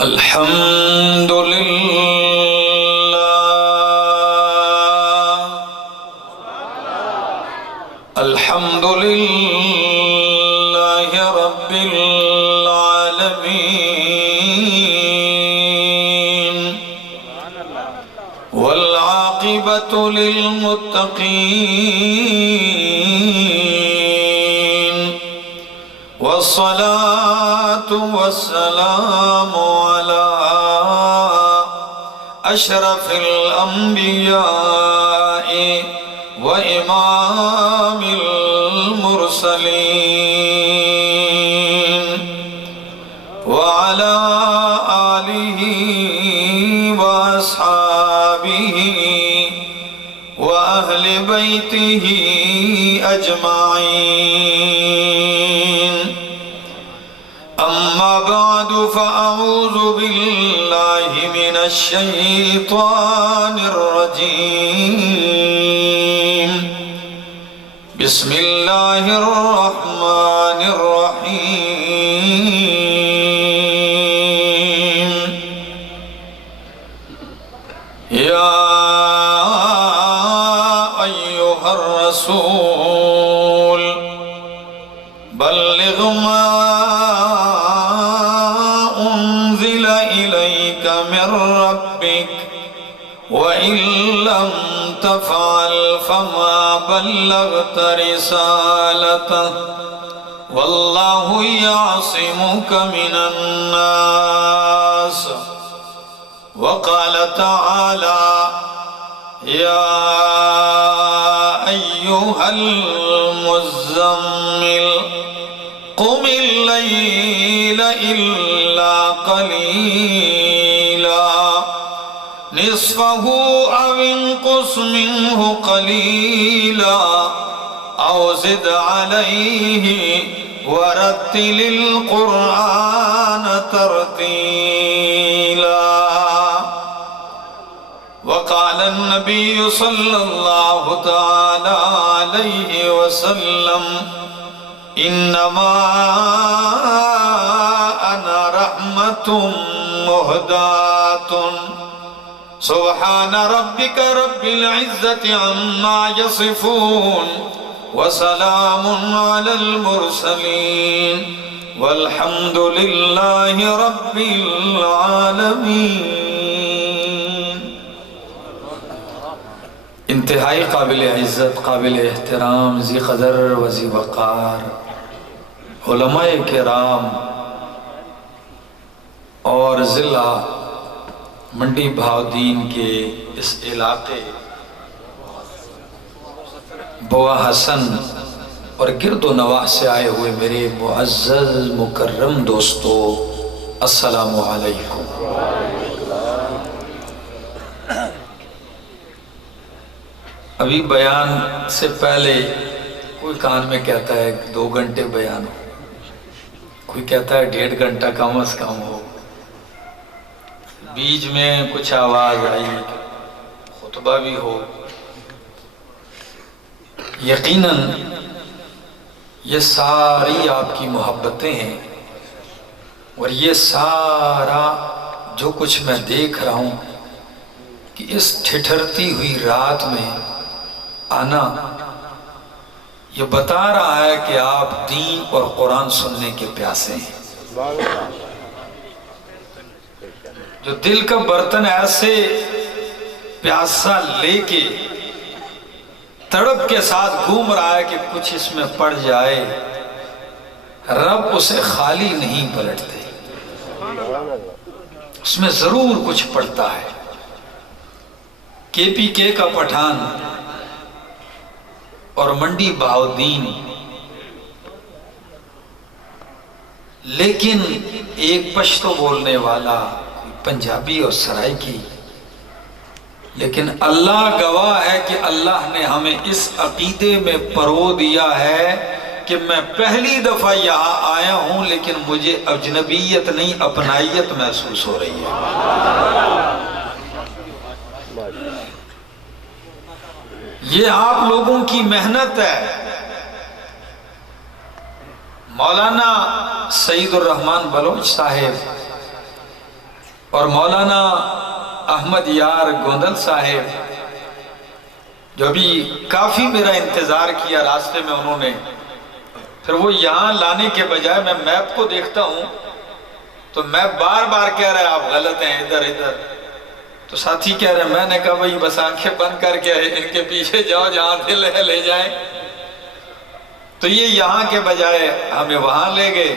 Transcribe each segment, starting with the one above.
الحمد لله الحمد لله رب العالمين والعاقبة للمتقين والصلاة والسلام على أشرف الأنبياء وإمام المرسلين وعلى آله وأصحابه وأهل بيته أجمعين أما بعد فأعوذ بالله من الشيطان الرجيم بسم الله الرحمن الرحيم يا أيها الرسول بلغ ما أنزل إليك من ربك وإن لم تفعل فما بلغت رسالته والله يعصمك من الناس وقال تعالى يا أيها المزمل قم الليل إلا قليلا نصفه أو انقص منه قليلا أو زد عليه ورتل القرآن ترتيلا وقال النبي صلى الله تعالى عليه وسلم إنما أنا رحمة مهداة سبحان ربك رب العزة عما يصفون وسلام على المرسلين والحمد لله رب العالمين. انتہائی قابل عزت، قابل احترام، ذی قدر و ذی وقار علماء کرام اور ضلع منڈی بہاؤدین کے اس علاقے بوا حسن اور گرد و نواح سے آئے ہوئے میرے معزز مکرم دوستو، السلام علیکم. ابھی بیان سے پہلے کوئی کان میں کہتا ہے 2 گھنٹے بیان ہو، کوئی کہتا ہے 1.5 گھنٹہ کم از کم ہو، بیچ میں کچھ آواز آئی خطبہ بھی ہو. یقیناً یہ ساری آپ کی محبتیں ہیں اور یہ سارا جو کچھ میں دیکھ رہا ہوں کہ اس ٹھٹھرتی ہوئی رات میں آنا یہ بتا رہا ہے کہ آپ دین اور قرآن سننے کے پیاسے ہیں. جو دل کا برتن ایسے پیاسا لے کے تڑپ کے ساتھ گھوم رہا ہے کہ کچھ اس میں پڑ جائے، رب اسے خالی نہیں پلٹتے، اس میں ضرور کچھ پڑتا ہے. KPK کا پٹھان اور منڈی بہاؤدین، لیکن ایک پشتو بولنے والا، پنجابی اور سرائکی، لیکن اللہ گواہ ہے کہ اللہ نے ہمیں اس عقیدے میں پرو دیا ہے کہ میں پہلی دفعہ یہاں آیا ہوں لیکن مجھے اجنبیت نہیں اپنائیت محسوس ہو رہی ہے. یہ آپ لوگوں کی محنت ہے. مولانا سعید الرحمن بلوچ صاحب اور مولانا احمد یار گوندل صاحب جو بھی کافی میرا انتظار کیا راستے میں انہوں نے، پھر وہ یہاں لانے کے بجائے میں میپ کو دیکھتا ہوں تو میپ بار بار کہہ رہا ہے آپ غلط ہیں، ادھر ادھر. تو ساتھی کہہ رہے ہیں، میں نے کہا بھئی بس آنکھیں بند کر کے ان کے پیچھے جاؤ جہاں دل ہے لے جائیں. تو یہ یہاں کے بجائے ہمیں وہاں لے گئے.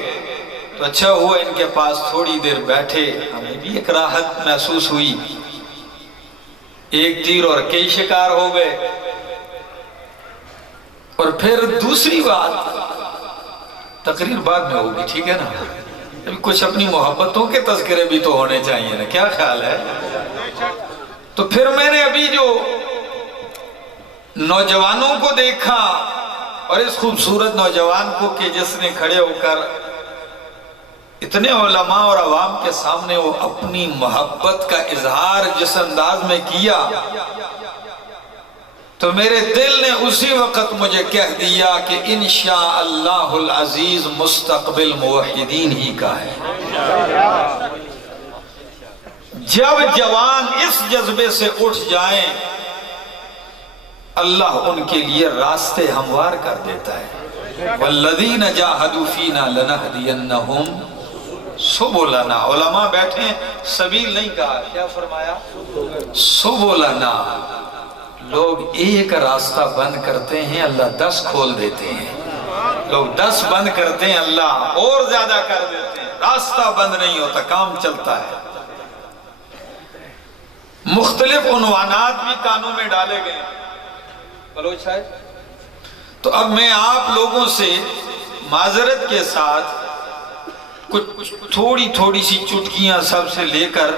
تو اچھا ہوا ان کے پاس تھوڑی دیر بیٹھے، ہمیں بھی ایک راحت محسوس ہوئی. ایک تیر اور کئی شکار ہو گئے. اور پھر دوسری بات تقریر بعد میں ہوگی، ٹھیک ہے نا؟ کچھ اپنی محبتوں کے تذکرے بھی تو ہونے چاہیے نا، کیا خیال ہے؟ تو پھر میں نے ابھی جو نوجوانوں کو دیکھا اور اس خوبصورت نوجوان کو کہ جس نے کھڑے ہو کر اتنے علماء اور عوام کے سامنے وہ اپنی محبت کا اظہار جس انداز میں کیا، تو میرے دل نے اسی وقت مجھے کہہ دیا کہ انشاءاللہ العزیز مستقبل موحدین ہی کا ہے. جب جوان اس جذبے سے اٹھ جائیں اللہ ان کے لیے راستے ہموار کر دیتا ہے. والذین جاہدوا فینا لنہدینہم سبلنا. علماء بیٹھے سبیل نہیں کہا، کیا فرمایا؟ سبلنا. لوگ ایک راستہ بند کرتے ہیں اللہ 10 کھول دیتے ہیں. لوگ 10 بند کرتے ہیں اللہ اور زیادہ کر دیتے ہیں. راستہ بند نہیں ہوتا، کام چلتا ہے. مختلف عنوانات بھی کانوں میں ڈالے گئے. بلوچ صاحب، تو اب میں آپ لوگوں سے معذرت کے ساتھ کچھ تھوڑی سی چٹکیاں سب سے لے کر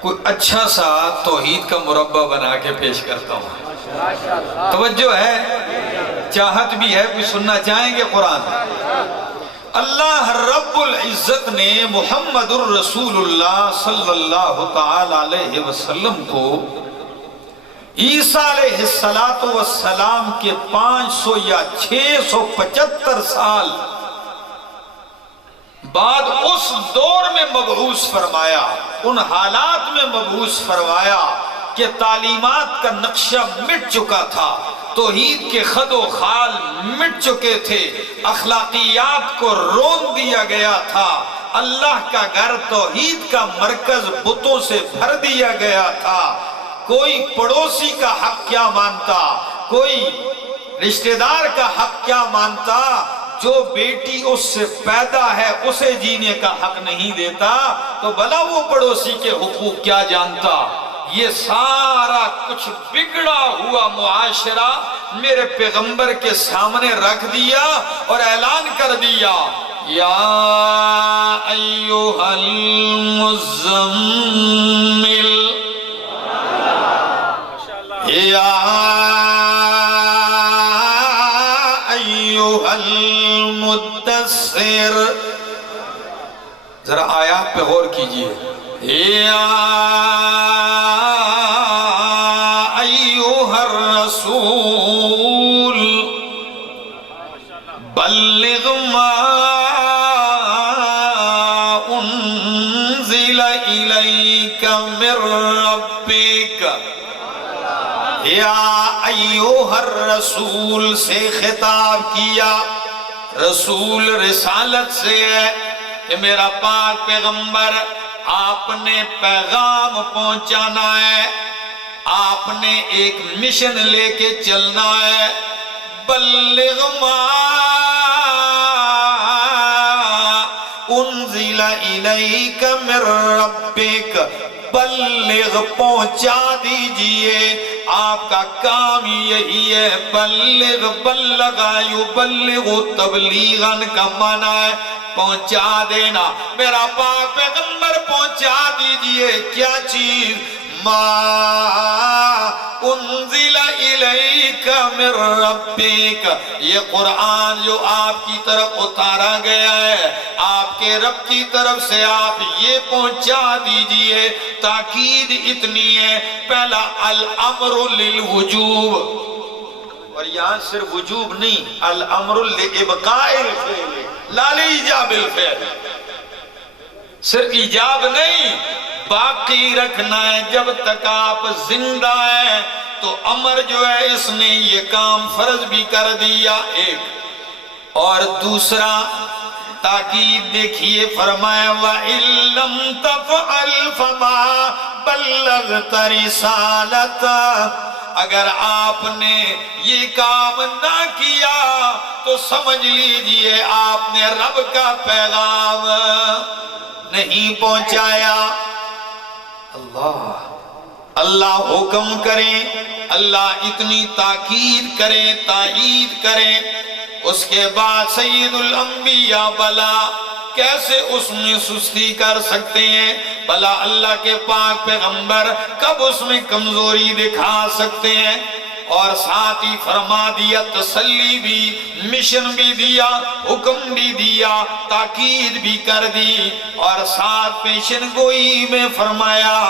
کوئی اچھا سا توحید کا مربع بنا کے پیش کرتا ہوں. توجہ ہے، چاہت بھی ہے، کوئی سننا چاہیں گے قرآن؟ اللہ رب العزت نے محمد الرسول اللہ صلی اللہ تعالی علیہ وسلم کو عیسیٰ علیہ السلام کے 500 یا 675 سال بعد اس دور میں مبعوث فرمایا، ان حالات میں مبعوث فرمایا کہ تعلیمات کا نقشہ مٹ چکا تھا، توحید کے خد و خال مٹ چکے تھے، اخلاقیات کو رون دیا گیا تھا، اللہ کا گھر توحید کا مرکز بتوں سے بھر دیا گیا تھا. کوئی پڑوسی کا حق کیا مانتا، کوئی رشتہ دار کا حق کیا مانتا، جو بیٹی اس سے پیدا ہے اسے جینے کا حق نہیں دیتا تو بھلا وہ پڑوسی کے حقوق کیا جانتا. یہ سارا کچھ بگڑا ہوا معاشرہ میرے پیغمبر کے سامنے رکھ دیا اور اعلان کر دیا، یا ایھا المزمل، یا ایھا المدثر. ذرا آیات پہ غور کیجئے. یا ایھا الرسول بلغ ما انزل الیک من ربک. یا ایھا الرسول سے خطاب کیا، رسول رسالت سے ہے کہ میرا پاک پیغمبر آپ نے پیغام پہنچانا ہے، آپ نے ایک مشن لے کے چلنا ہے. بلغ ما انزل الیک من ربک، بلغ پہنچا دیجئے، آپ کا کام یہی ہے. بلغ بلغا یبلغ تبلیغاً کا معنی ہے پہنچا دینا. میرا پاک پیغمبر پہنچا دیجئے کیا چیز؟ ما انزل الیک من ربک، یہ قرآن جو آپ کی طرف اتارا گیا ہے آپ کے رب کی طرف سے آپ یہ پہنچا دیجئے. تاکید اتنی ہے، پہلا الامر للوجوب، اور یہاں صرف وجوب نہیں، الامر لابقاء الفعل لا لایجاب الفعل. صرف ایجاب نہیں باقی رکھنا ہے جب تک آپ زندہ ہیں۔ تو عمر جو ہے اس نے یہ کام فرض بھی کر دیا ایک، اور دوسرا تاکید دیکھیے فرمایا وَإِن لَّمْ تَفْعَلْ فَمَا بَلَّغْتَ رِسَالَتَهُ، اگر آپ نے یہ کام نہ کیا تو سمجھ لیجئے آپ نے رب کا پیغام نہیں پہنچایا۔ اللہ حکم کریں، اللہ اتنی تاکید کریں، تائید کریں، اس کے بعد سید الانبیاء بلا کیسے اس میں سستی کر سکتے ہیں؟ بلا اللہ کے پاک پیغمبر کب اس میں کمزوری دکھا سکتے ہیں؟ اور ساتھ ہی فرما دیا، تسلی بھی، مشن بھی دیا، حکم بھی دیا، تاکید بھی کر دی، اور ساتھ پیشن گوئی میں فرمایا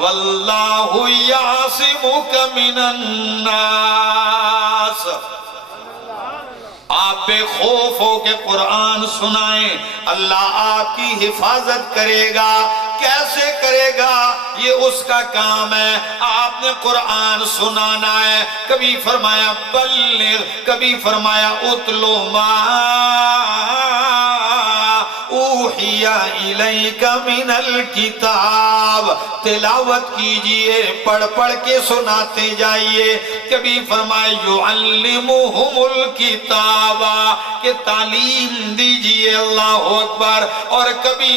واللہ یعصمک من الناس۔ آپ بے خوف ہو کے قرآن سنائیں، اللہ آپ کی حفاظت کرے گا۔ کیسے کرے گا؟ یہ اس کا کام ہے، آپ نے قرآن سنانا ہے۔ کبھی فرمایا بلغ، کبھی فرمایا اتلو ما اوحی الیک من الکتاب، تلاوت کیجئے، پڑھ پڑھ کے سناتے جائیے۔ کبھی فرمایا یعلمہم الکتاب، کہ تعلیم دیجئے، اللہ اکبر۔ اور کبھی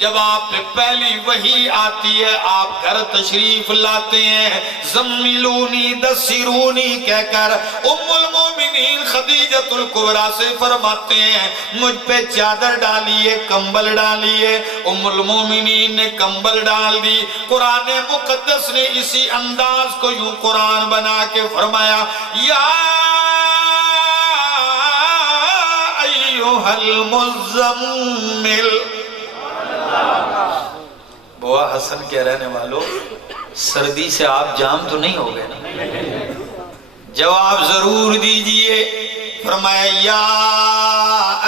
جب آپ پہ پہلی وحی آتی ہے، آپ گھر تشریف لاتے ہیں، زملونی دسرونی کہہ کر ام المومنین خدیجۃ الکبریٰ سے فرماتے ہیں مجھ پہ چادر ڈالیے، کمبل ڈالیے۔ ام المومنین نے کمبل ڈال دی۔ قرآن مقدس نے اسی انداز کو یوں قرآن بنا کے فرمایا یا ایھا المزمل۔ بوا حسن کے رہنے والوں، سردی سے آپ جام تو نہیں ہو گئے نا؟ جواب ضرور دیجئے۔ فرمایا یا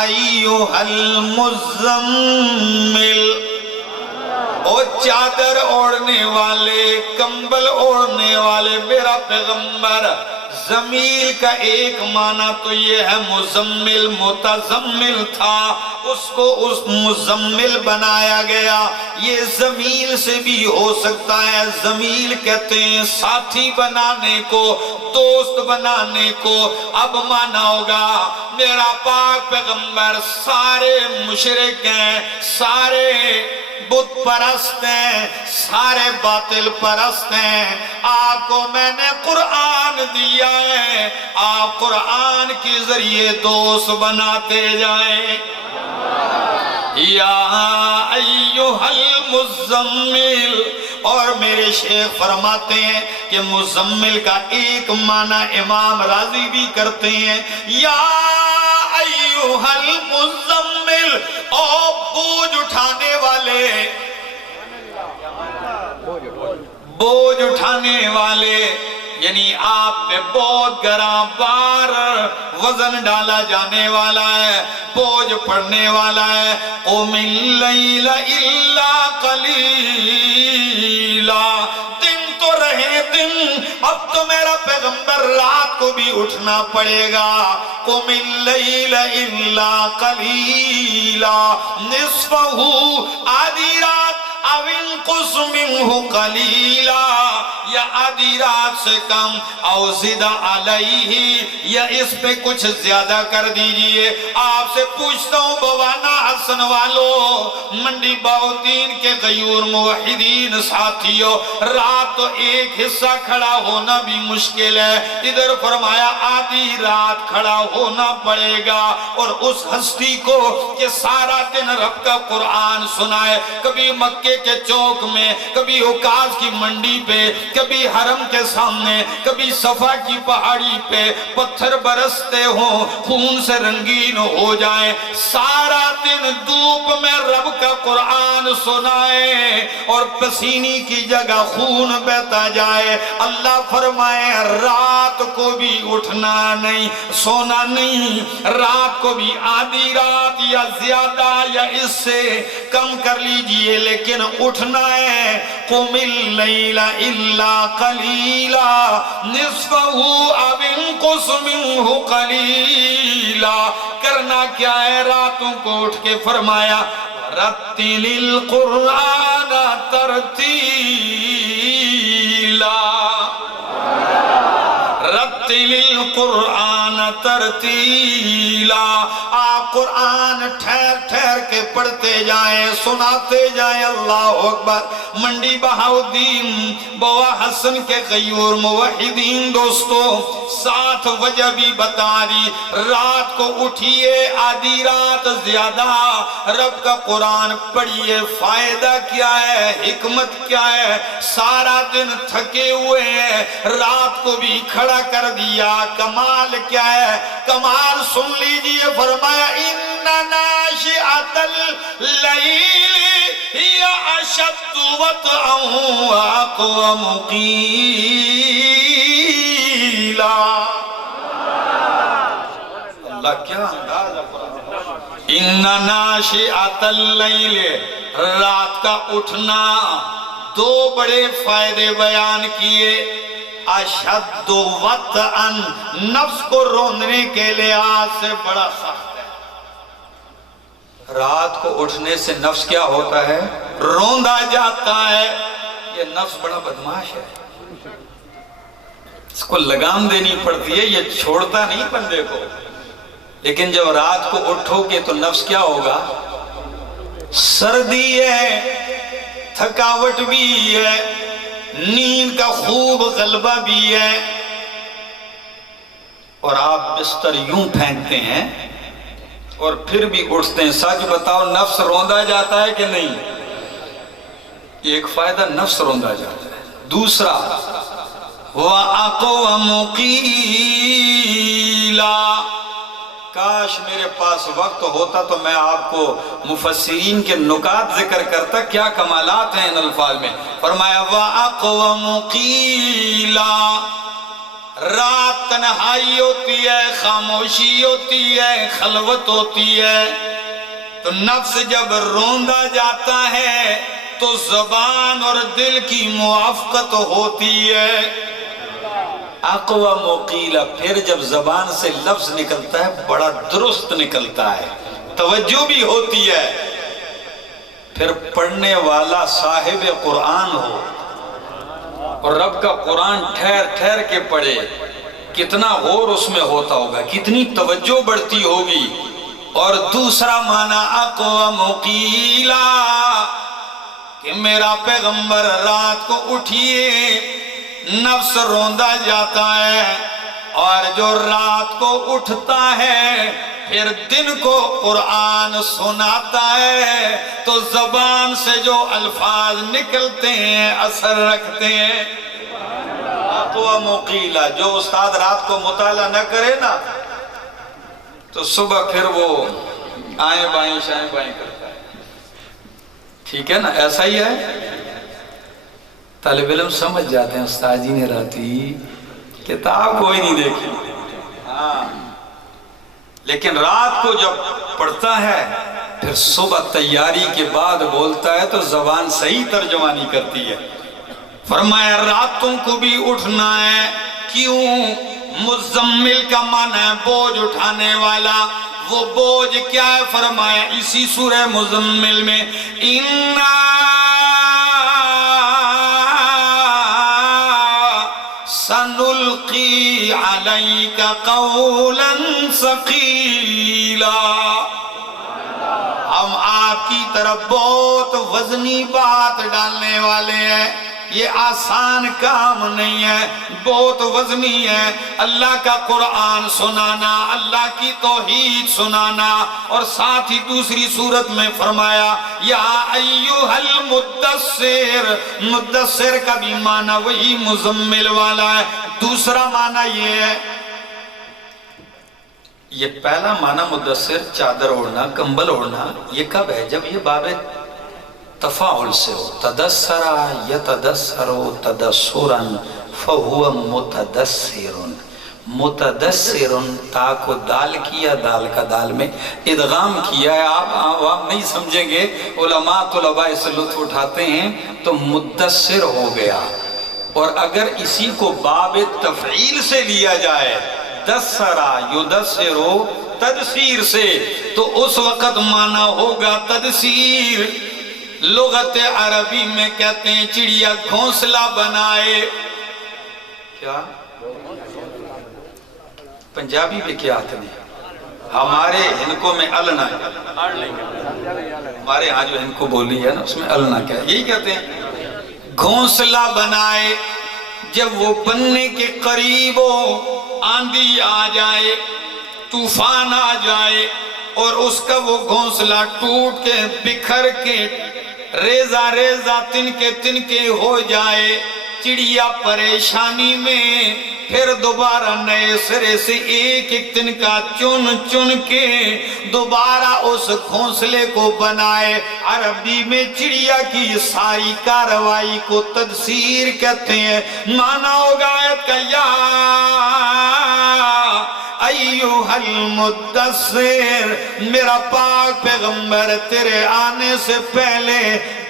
ایھا المزمل، او چادر اوڑھنے والے، کمبل اوڑھنے والے میرا پیغمبر۔ زمیل کا ایک معنی تو یہ ہے مزمل، متزمل تھا، اس کو اس مزمل بنایا گیا۔ یہ زمیل سے بھی ہو سکتا ہے، زمیل کہتے ہیں ساتھی بنانے کو، دوست بنانے کو۔ اب معنی ہوگا میرا پاک پیغمبر سارے مشرک ہیں، سارے بت پرست ہیں، سارے باطل پرست ہیں، آپ کو میں نے قرآن دیا ہے، آپ قرآن کے ذریعے دوست بناتے جائیں۔ یا ایھا المزمل، اور میرے شیخ فرماتے ہیں کہ مزمل کا ایک معنی امام راضی بھی کرتے ہیں یا ایھا المزمل، او بوجھ اٹھانے والے، بوجھ اٹھانے والے، یعنی آپ پہ بہت گراں بار وزن ڈالا جانے والا ہے، بوجھ پڑنے والا ہے۔ قم اللیل الا قلیلا، دن تو رہے دن، اب تو میرا پیغمبر رات کو بھی اٹھنا پڑے گا۔ قم اللیل الا قلیلا نصفہ، آدھی رات او انقص منہ قلیلا، یا آدھی رات سے کم، او زد علیہ، یا اس پہ کچھ زیادہ کر دیجئے۔ آپ سے پوچھتا ہوں بوانا حسن والو، منڈی باؤدین کے غیور موحدین ساتھیوں، رات تو ایک حصہ کھڑا ہونا بھی مشکل ہے، ادھر فرمایا آدھی رات کھڑا ہونا پڑے گا۔ اور اس ہستی کو کہ سارا دن رب کا قرآن سنائے، کبھی مکے کے چوک میں، کبھی عکاظ کی منڈی پہ، کبھی حرم کے سامنے، کبھی صفا کی پہاڑی پہ پتھر برستے ہوں، خون سے رنگین ہو جائیں، سارا دن دھوپ میں رب کا قرآن سنائے اور پسینے کی جگہ خون بہتا جائے، اللہ فرمائے رات کو بھی اٹھنا نہیں، سونا نہیں، رات کو بھی آدھی رات یا زیادہ یا اس سے کم کر لیجئے، لیکن اٹھنا ہے۔ قم اللیل الا قلیلا نصفہ او انقص منہ قلیلا، کرنا کیا ہے؟ راتوں کو اٹھ کے فرمایا رتل القرآن ترتیلا، رتل القرآن ترتیلا، آپ قرآن ٹھہر ٹھہر کے پڑھتے جائیں، سناتے جائیں۔ اللہ اکبر۔ منڈی بہاؤدین بوا حسن کے غیور موحدین دوستو ساتھ وجہ بھی بتا دی، رات کو اٹھیے، آدھی رات زیادہ رب کا قرآن پڑھیے، فائدہ کیا ہے، حکمت کیا ہے؟ سارا دن تھکے ہوئے ہیں، رات کو بھی کھڑا کر دیا، کمال کیا ہے؟ کمال سن لیجئے، فرمایا ان ناشئۃ اللیل ہی اشد وطئا واقوم قیلا۔ اللہ کیا انداز ہے۔ ان ناشئۃ اللیل، رات کا اٹھنا، دو بڑے فائدے بیان کیے۔ اشد وطئا، نفس کو روندنے کے لحاظ سے بڑا سخت ہے۔ رات کو اٹھنے سے نفس کیا ہوتا ہے؟ روندا جاتا ہے۔ یہ نفس بڑا بدماش ہے، اس کو لگام دینی پڑتی ہے، یہ چھوڑتا نہیں بندے کو۔ لیکن جب رات کو اٹھو گے تو نفس کیا ہوگا؟ سردی ہے، تھکاوٹ بھی ہے، نیند کا خوب غلبہ بھی ہے، اور آپ بستر یوں پھینکتے ہیں اور پھر بھی اٹھتے ہیں۔ سچ بتاؤ نفس روندا جاتا ہے کہ نہیں؟ ایک فائدہ نفس روندا جاتا ہے۔ دوسرا وَأَقْوَمُ قِيلًا، کاش میرے پاس وقت ہوتا تو میں آپ کو مفسرین کے نکات ذکر کرتا، کیا کمالات ہیں ان الفاظ میں۔ فرمایا وَأَقْوَمُ قِيلًا، رات تنہائی ہوتی ہے، خاموشی ہوتی ہے، خلوت ہوتی ہے، تو نفس جب روندا جاتا ہے تو زبان اور دل کی موافقت ہوتی ہے۔ اقوام قیلا، پھر جب زبان سے لفظ نکلتا ہے بڑا درست نکلتا ہے، توجہ بھی ہوتی ہے۔ پھر پڑھنے والا صاحب قرآن ہو اور رب کا قرآن ٹھہر ٹھہر کے پڑھے، کتنا غور اس میں ہوتا ہوگا، کتنی توجہ بڑھتی ہوگی۔ اور دوسرا معنی اقوام قیلا، کہ میرا پیغمبر رات کو اٹھیے، نفس روندا جاتا ہے، اور جو رات کو اٹھتا ہے پھر دن کو قرآن سناتا ہے تو زبان سے جو الفاظ نکلتے ہیں اثر رکھتے ہیں۔ اقوام قیلا، جو استاد رات کو مطالعہ نہ کرے نا تو صبح پھر وہ آئیں بائیں شائیں بائیں کرتا ہے، ٹھیک ہے نا؟ ایسا ہی ہے۔ طالب علم سمجھ جاتے ہیں استاد جی نے راتی کتاب کوئی نہیں دیکھی، ہاں، لیکن رات کو جب پڑھتا ہے پھر صبح تیاری کے بعد بولتا ہے تو زبان صحیح ترجمانی کرتی ہے۔ فرمایا راتوں کو بھی اٹھنا ہے، کیوں؟ مزمل کا معنی ہے بوجھ اٹھانے والا، وہ بوجھ کیا ہے؟ فرمایا اسی سورہ مزمل میں سنلقی علیک قولا ثقیلا، ہم آپ کی طرف بہت وزنی بات ڈالنے والے ہیں۔ یہ آسان کام نہیں ہے، بہت وزنی ہے۔ اللہ کا قرآن سنانا، اللہ کی توحید سنانا، اور ساتھ ہی دوسری صورت میں فرمایا یا ایھا المدثر، مدثر کا بھی معنی وہی مزمل والا ہے۔ دوسرا معنی یہ ہے، یہ پہلا معنی مدثر چادر اوڑھنا، کمبل اوڑھنا، یہ کب ہے؟ جب یہ باب تفاعل سے ہو، تدثر یتدثر تدثرا فہو متدثر، متدثر، تا کو دال کیا، دال کا دال میں ادغام کیا ہے۔ آپ عوام نہیں سمجھیں گے، علماء طلباء اس سے لطف اٹھاتے ہیں، تو مدثر ہو گیا۔ اور اگر اسی کو باب تفعیل سے لیا جائے، دسرا یدسرو تدثیر سے، تو اس وقت معنی ہوگا تدثیر۔ لغت عربی میں کہتے ہیں چڑیا گھونسلہ بنائے۔ کیا؟ پنجابی میں کیا آتے ہیں؟ ہمارے ہندکوں میں النا ہے، ہمارے ہاں جو ہندکو بولی ہے نا اس میں النا کیا ہے؟ یہی کہتے ہیں گھونسلہ بنائے۔ جب وہ بننے کے قریب ہو، آندھی آ جائے، طوفان آ جائے، اور اس کا وہ گھونسلہ ٹوٹ کے بکھر کے ریزہ ریزہ تنکے ہو جائے، چڑیا پریشانی میں پھر دوبارہ نئے سرے سے ایک ایک تنکا چن کے دوبارہ اس گھونسلے کو بنائے۔ عربی میں چڑیا کی ساری کارروائی کو تدثیر کہتے ہیں۔ معنی ہوگا آیت کا یا ایھا المدثر، میرا پاک پیغمبر تیرے آنے سے پہلے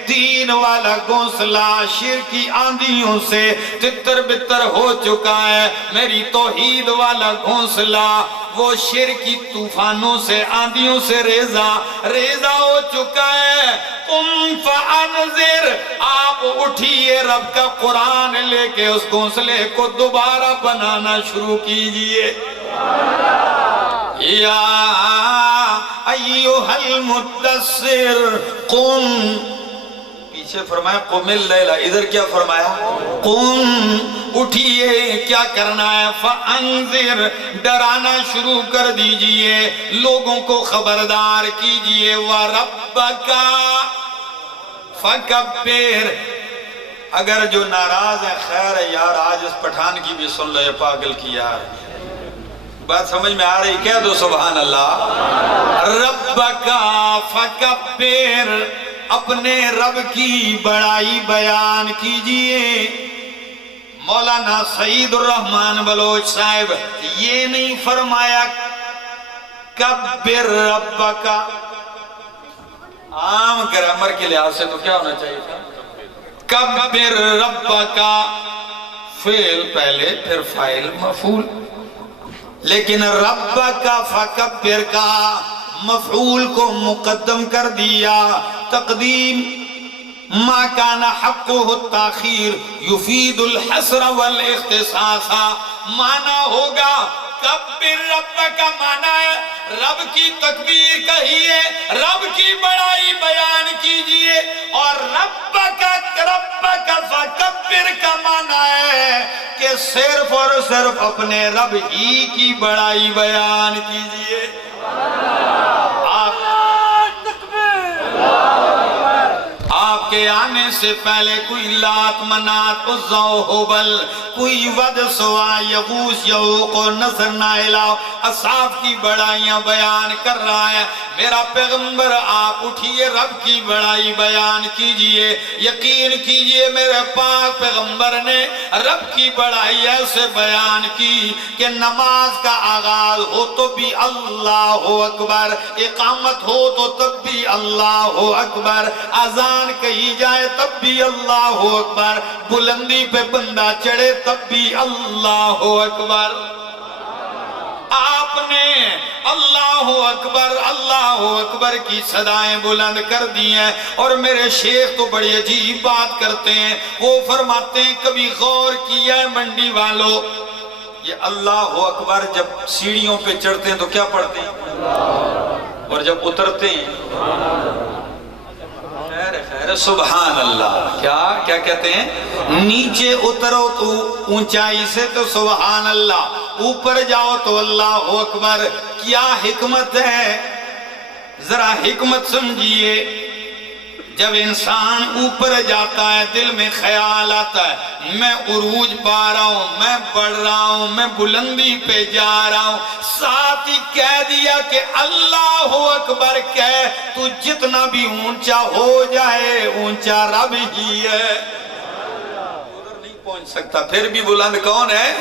دین والا گھونسلہ شرکی آندھیوں سے تتر بتر ہو چکا ہے، میری توحید والا گھونسلہ وہ شرکی طوفانوں سے آندھیوں سے ریزہ ہو چکا ہے۔ قم فانذر، آپ اٹھیے رب کا قرآن لے کے اس گھونسلے کو دوبارہ بنانا شروع کیجئے۔ یا ایھا المدثر قم، پیچھے فرمایا قم اللیل، ادھر کیا فرمایا؟ قم، اٹھئے، کیا کرنا ہے؟ فانذر، ڈرانا شروع کر دیجئے، لوگوں کو خبردار کیجئے۔ وربک فکبر، اگر جو ناراض ہے خیر ہے یار، آج اس پٹھان کی بھی سن لو، یہ پاگل کی یار، بات سمجھ میں آ رہی؟ کہہ دو سبحان اللہ۔ ربک فکبر، اپنے رب کی بڑائی بیان کیجئے۔ مولانا سعید الرحمن بلوچ صاحب یہ نہیں فرمایا کبر ربک، عام گرامر کے لحاظ سے تو کیا ہونا چاہیے تھا؟ کبر ربک، فعل پہلے پھر فاعل مفعول، لیکن ربک فکبر کا مفعول کو مقدم کر دیا۔ تقدیم ما کان حقہ التاخیر یفید الحصر والاختصاص، معنی ہوگا کبر ربک کا معنی ہے رب کی تکبیر کہیے، رب کی بڑائی بیان کیجئے، اور ربک فکبر کا معنی ہے کہ صرف اور صرف اپنے رب ہی کی بڑائی بیان کیجئے۔ آپ کے آنے سے پہلے کوئی لات منات عزا و حبل، کوئی ود سوا یغوث یعوق و نصر نائلہ اصحاب کی بڑائیاں بیان کر رہا ہے۔ میرا پیغمبر آپ اٹھیے، رب کی بڑائی بیان کیجئے۔ یقین کیجئے میرے پاک پیغمبر نے رب کی بڑائی ایسے بیان کی کہ نماز کا آغاز ہو تو بھی اللہ اکبر، اقامت ہو تو تب بھی اللہ اکبر، اذان کہی جائے تب بھی اللہ اکبر، بلندی پہ بندہ چڑھے تب بھی اللہ اکبر۔ آپ نے اللہ اکبر کی صدائیں بلند کر دی ہیں، اور میرے شیخ تو بڑی عجیب بات کرتے ہیں، وہ فرماتے ہیں کبھی غور کیا ہے منڈی والوں، یہ اللہ اکبر جب سیڑھیوں پہ چڑھتے ہیں تو کیا پڑھتے ہیں، اور جب اترتے ہیں سبحان اللہ. کیا کہتے ہیں؟ نیچے اترو تو اونچائی سے تو سبحان اللہ، اوپر جاؤ تو اللہ اکبر. کیا حکمت ہے، ذرا حکمت سمجھیے. جب انسان اوپر جاتا ہے دل میں خیال آتا ہے میں عروج پا رہا ہوں، میں بڑھ رہا ہوں، میں بلندی پہ جا رہا ہوں. ساتھ ہی کہہ دیا کہ اللہ اکبر کہہ، تو جتنا بھی اونچا ہو جائے اونچا رب ہی ہے، ادھر نہیں پہنچ سکتا. پھر بھی بلند کون ہے؟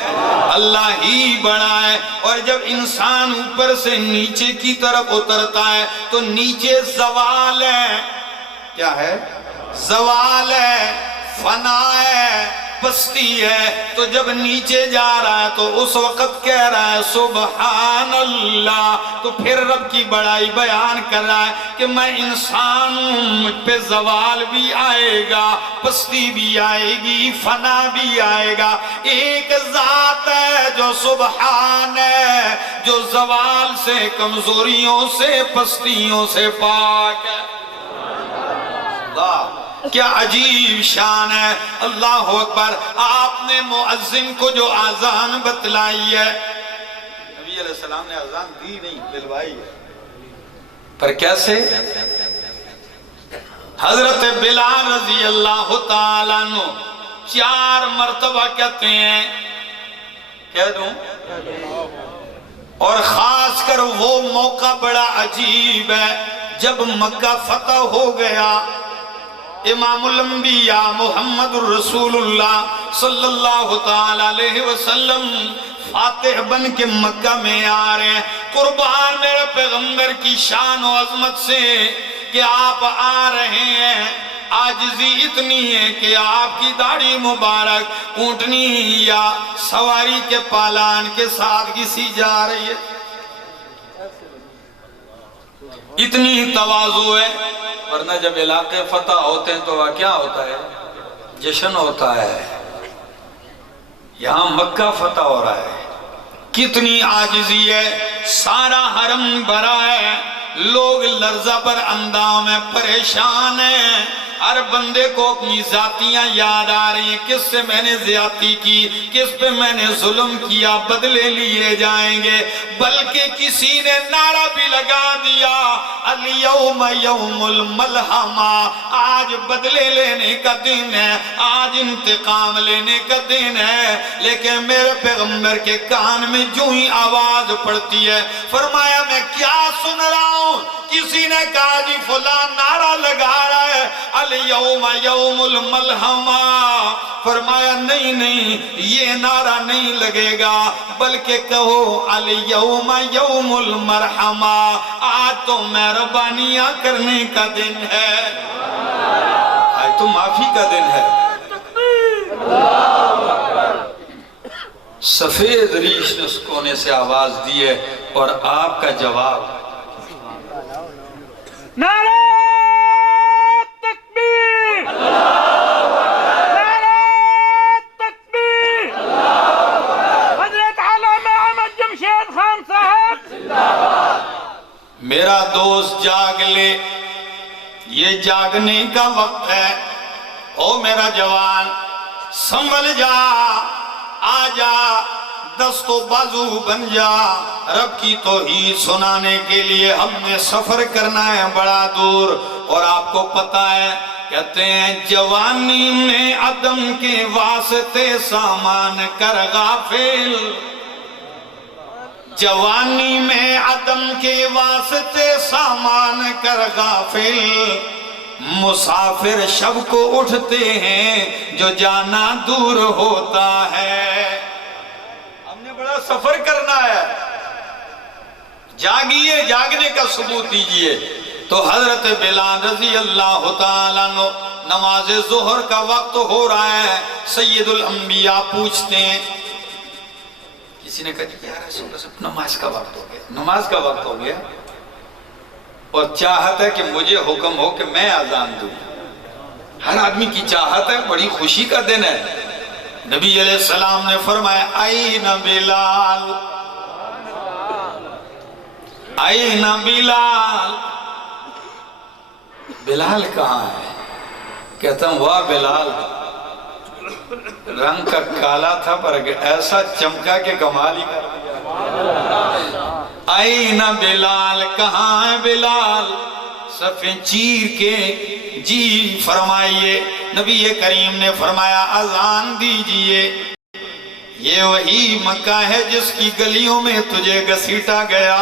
اللہ ہی بڑا ہے. اور جب انسان اوپر سے نیچے کی طرف اترتا ہے تو نیچے زوال ہے. کیا ہے؟ زوال ہے، فنا ہے، پستی ہے. تو جب نیچے جا رہا ہے تو اس وقت کہہ رہا ہے سبحان اللہ. تو پھر رب کی بڑائی بیان کر رہا ہے کہ میں انسان مجھ پہ زوال بھی آئے گا، پستی بھی آئے گی، فنا بھی آئے گا. ایک ذات ہے جو سبحان ہے، جو زوال سے، کمزوریوں سے، پستیوں سے پاک ہے. کیا عجیب شان ہے. اللہ اکبر. آپ نے مؤذن کو جو آذان بتلائی ہے، نبی علیہ السلام نے آذان دی نہیں، بلوائی ہے. پر کیسے؟ حضرت بلال رضی اللہ تعالیٰ عنہ 4 مرتبہ کہتے ہیں، کہہ دوں؟ اور خاص کر وہ موقع بڑا عجیب ہے جب مکہ فتح ہو گیا. امام الانبیاء محمد الرسول اللہ صلی اللہ تعالیٰ علیہ وسلم فاتح بن کے مکہ میں آ رہے ہیں. قربان میرے پیغمبر کی شان و عظمت سے کہ آپ آ رہے ہیں. عاجزی اتنی ہے کہ آپ کی داڑھی مبارک اونٹنی یا سواری کے پالان کے ساتھ گھسی جا رہی ہے. اتنی تواضع ہے. ورنہ جب علاقے فتح ہوتے ہیں تو وہ کیا ہوتا ہے؟ جشن ہوتا ہے. یہاں مکہ فتح ہو رہا ہے. کتنی عاجزی ہے. سارا حرم بھرا ہے، لوگ لرزہ پر اندام میں پریشان ہیں. ہر بندے کو اپنی ذاتیاں یاد آ رہی ہیں. کس سے میں نے زیادتی کی، کس پہ میں نے ظلم کیا، بدلے لیے جائیں گے. بلکہ کسی نے نعرہ بھی لگا دیا الیوم یوم الملحمہ، آج بدلے لینے کا دن ہے، آج انتقام لینے کا دن ہے. لیکن میرے پیغمبر کے کان میں جو ہی آواز پڑتی ہے، فرمایا میں کیا سن رہا ہوں؟ کسی نے کہا جی فلان نعرہ لگا رہا ہے الیوم یوم الملحمہ. فرمایا نہیں یہ نعرہ نہیں لگے گا، بلکہ کہو الیوم یوم المرحمہ، آج تو مہربانیاں کرنے کا دن ہے، آج تو معافی کا دن ہے. سفید ریش نے اس کونے سے آواز دی ہے اور آپ کا جواب نعرہ تکبیر، نعرہ تکبیر. حضرت علامہ احمد جمشید خان صاحب. میرا دوست جاگ لے، یہ جاگنے کا وقت ہے. او میرا جوان سنبھل جا، آ جا، دست و بازو بن جا. رب کی توحید سنانے کے لیے ہم نے سفر کرنا ہے بڑا دور. اور آپ کو پتا ہے کہتے ہیں جوانی میں عدم کے واسطے سامان کر غافل، جوانی میں عدم کے واسطے سامان کر غافل. مسافر شب کو اٹھتے ہیں جو جانا دور ہوتا ہے. ہم نے بڑا سفر کرنا ہے، جاگیے، جاگنے کا ثبوت دیجئے. تو حضرت بلال رضی اللہ تعالیٰ عنہ، نماز ظہر کا وقت ہو رہا ہے. سید الانبیاء پوچھتے ہیں، کسی نے کہا یا رسول اللہ نماز کا وقت ہو گیا، نماز کا وقت ہو گیا، اور چاہت ہے کہ مجھے حکم ہو کہ میں اذان دوں. ہر آدمی کی چاہت ہے، بڑی خوشی کا دن ہے. نبی علیہ السلام نے فرمایا این بلال، این بلال. بلال کہاں ہے؟ کہتا ہوں واہ بلال، رنگ کا کالا تھا پر ایسا چمکا کہ کمال ہی کر دیا۔ آئینہ بلال، کہاں ہے بلال؟ صفیں چیر کے جی فرمائیے۔ نبی کریم نے فرمایا اذان دیجئے۔ یہ وہی مکہ ہے جس کی گلیوں میں تجھے گھسیٹا گیا،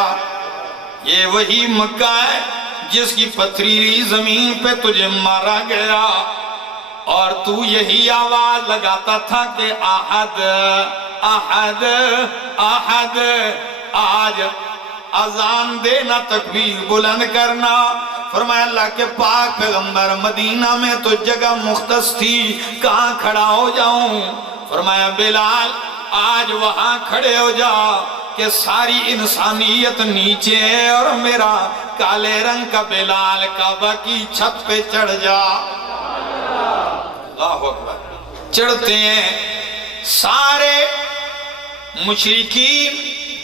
یہ وہی مکہ ہے جس کی پتھریلی زمین پہ تجھے مارا گیا، اور تو یہی آواز لگاتا تھا کہ احد احد احد۔ آج اذان دینا، تکبیر بلند کرنا۔ فرمایا اللہ کے پاک پیغمبر، مدینہ میں تو جگہ مختص تھی، کہاں کھڑا ہو جاؤں؟ فرمایا بلال آج وہاں کھڑے ہو جا کہ ساری انسانیت نیچے ہے، اور میرا کالے رنگ کا بلال کعبہ کی چھت پہ چڑھ جا۔ اللہ اکبر۔ چڑھتے ہیں سارے مشرکین،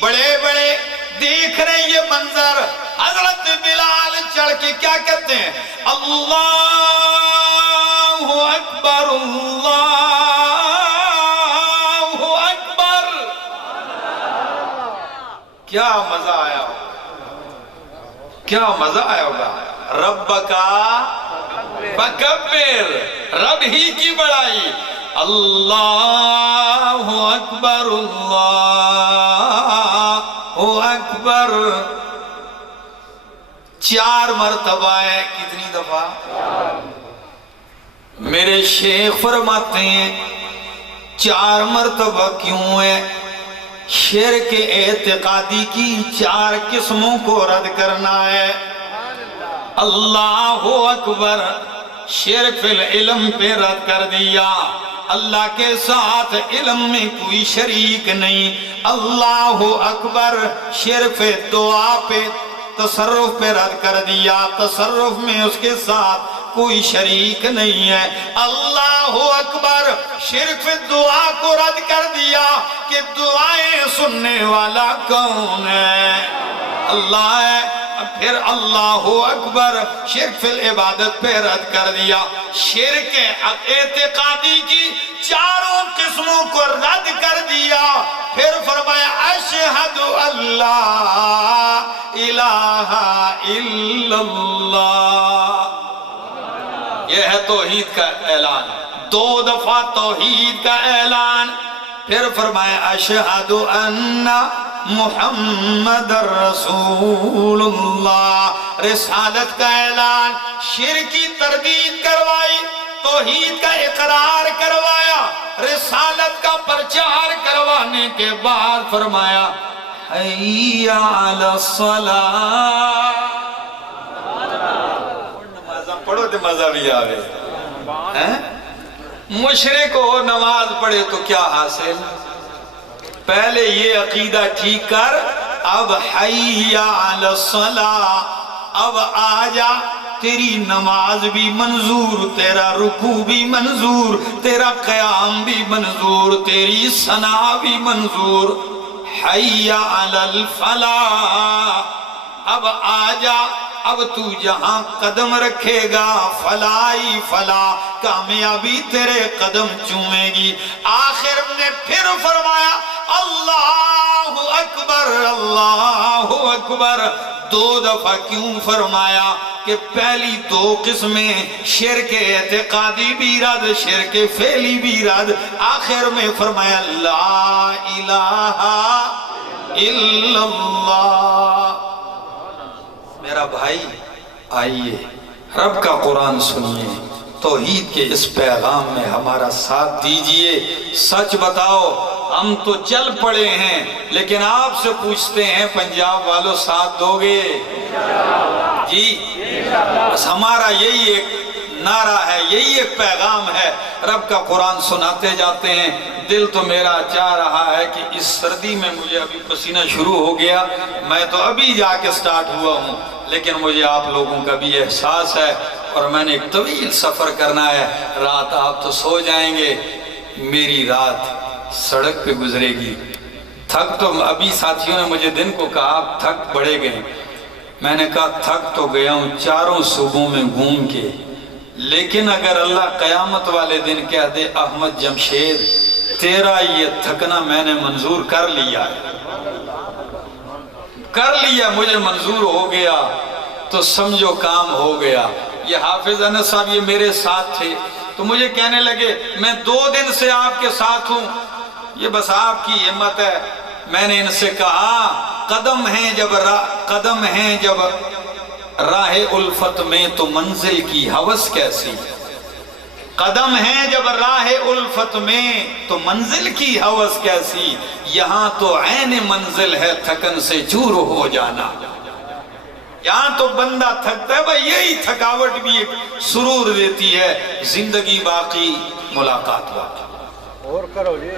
بڑے بڑے دیکھ رہے یہ منظر۔ حضرت بلال چڑھ کے کیا کہتے ہیں؟ اللہ اکبر، اللہ اکبر۔ کیا مزہ آیا ہوگا، کیا مزہ آیا ہوگا۔ رب کا فکبر، رب ہی کی بڑائی۔ اللہ اکبر، اللہ اکبر۔ 4 مرتبہ ہے۔ کتنی دفعہ؟ میرے شیخ فرماتے ہیں 4 مرتبہ کیوں ہے؟ شرک اعتقادی کی 4 قسموں کو رد کرنا ہے۔ اللہ اکبر، شرک فی العلم پہ رد کر دیا، اللہ کے ساتھ علم میں کوئی شریک نہیں۔ اللہ اکبر، شرک فی دعا پہ، تصرف پہ رد کر دیا، تصرف میں اس کے ساتھ کوئی شریک نہیں ہے۔ اللہ اکبر، شرک فی دعا کو رد کر دیا کہ دعائیں سننے والا کون ہے؟ اللہ ہے۔ پھر اللہ اکبر، شرک فی العبادت پہ رد کر دیا۔ شرک اعتقادی کی 4 قسموں کو رد کر دیا۔ پھر فرمایا اشہد اللہ الہ الا اللہ۔ یہ ہے توحید کا اعلان، 2 دفعہ توحید کا اعلان۔ پھر فرمایا اشہد ان محمد رسول اللہ، رسالت کا اعلان۔ شرک کی تردید کروائی، توحید کا اقرار کروایا، رسالت کا پرچار کروانے کے بعد فرمایا حی علی الصلاۃ۔ نمازاں پڑھو تو مزہ بھی آوے۔ مشرک ہو نماز پڑھے تو کیا حاصل؟ پہلے یہ عقیدہ ٹھیک کر، اب حی علی الصلاۃ، اب آجا تیری نماز بھی منظور، تیرا رکوع بھی منظور، تیرا قیام بھی منظور، تیری ثنا بھی منظور۔ حی علی الفلاح، اب آجا، اب تو جہاں قدم رکھے گا فلاحی فلاح، کامیابی تیرے قدم چومے گی۔ آخر نے پھر فرمایا اللہ اکبر، اللہ اکبر۔ 2 دفعہ کیوں فرمایا؟ کہ پہلی 2 قسمیں شرک اعتقادی بھی رد، شرک فعلی بھی رد۔ آخر میں فرمایا لا الہ الا اللہ۔ میرا بھائی آئیے رب کا قرآن سنیے، توحید کے اس پیغام میں ہمارا ساتھ دیجئے۔ سچ بتاؤ، ہم تو چل پڑے ہیں، لیکن آپ سے پوچھتے ہیں پنجاب والوں ساتھ دو گے؟ جی بس ہمارا یہی ایک نعرہ ہے، یہی ایک پیغام ہے۔ رب کا قرآن سناتے جاتے ہیں۔ دل تو میرا چاہ رہا ہے کہ اس سردی میں مجھے ابھی پسینہ شروع ہو گیا، میں تو ابھی جا کے سٹارٹ ہوا ہوں، لیکن مجھے آپ لوگوں کا بھی احساس ہے، اور میں نے ایک طویل سفر کرنا ہے۔ رات آپ تو سو جائیں گے، میری رات سڑک پہ گزرے گی۔ تھک تو ابھی ساتھیوں نے مجھے دن کو کہا آپ تھک بڑے گئے، میں نے کہا تھک تو گیا ہوں 4 صوبوں میں گھوم کے، لیکن اگر اللہ قیامت والے دن کہہ دے احمد جمشید تیرا یہ تھکنا میں نے منظور کر لیا مجھے منظور ہو گیا، تو سمجھو کام ہو گیا۔ یہ حافظ انس صاحب یہ میرے ساتھ تھے، تو مجھے کہنے لگے میں 2 دن سے آپ کے ساتھ ہوں، یہ بس آپ کی ہمت ہے۔ میں نے ان سے کہا قدم ہیں جب راہ الفت میں تو منزل کی ہوس کیسی، قدم ہیں جب راہ الفت میں تو منزل کی ہوس کیسی، یہاں تو عین منزل ہے تھکن سے چور ہو جانا۔ یہاں تو بندہ تھکتا ہے، بھائی یہی تھکاوٹ بھی ایک سرور دیتی ہے، زندگی باقی ملاقات باقی۔ اور کرو جی